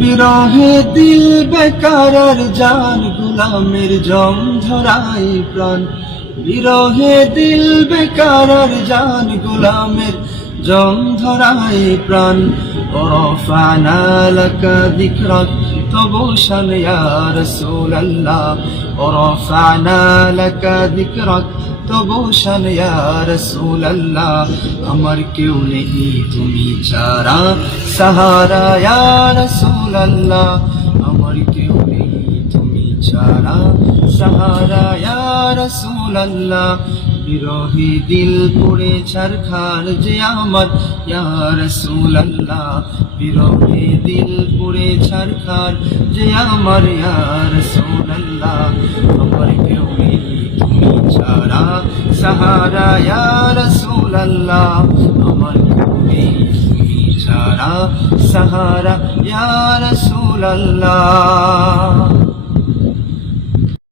বিরহে দিল বেকার আর জান, গোলামের জং ধরাই প্রাণ। বিরহে দিল বেকার আর জান, গোলামের জং ধরাই প্রাণ। ورفعنا لك ذكرك طبوشا يا رسول الله ورفعنا لك ذكرك তবুশান ইয়া রাসূলুল্লাহ। আমার কেউ নেই তুমি ছাড়া সাহারা ইয়া রাসূলুল্লাহ। আমার কেউ নেই তুমি ছাড়া সাহারা ইয়া রাসূলুল্লাহ। বিরহে দিল পুড়ে ছারখার যে আমার ইয়া রাসূলুল্লাহ। বিরহে দিল পুড়ে ছারখার যে আমার ইয়া রাসূলুল্লাহ। আমার কেউ নেই তুমি ছাড়া সাহারা ইয়া রাসূলুল্লাহ। আমার কেউ নেই তুমি ছাড়া সাহারা ইয়া রাসূলুল্লাহ।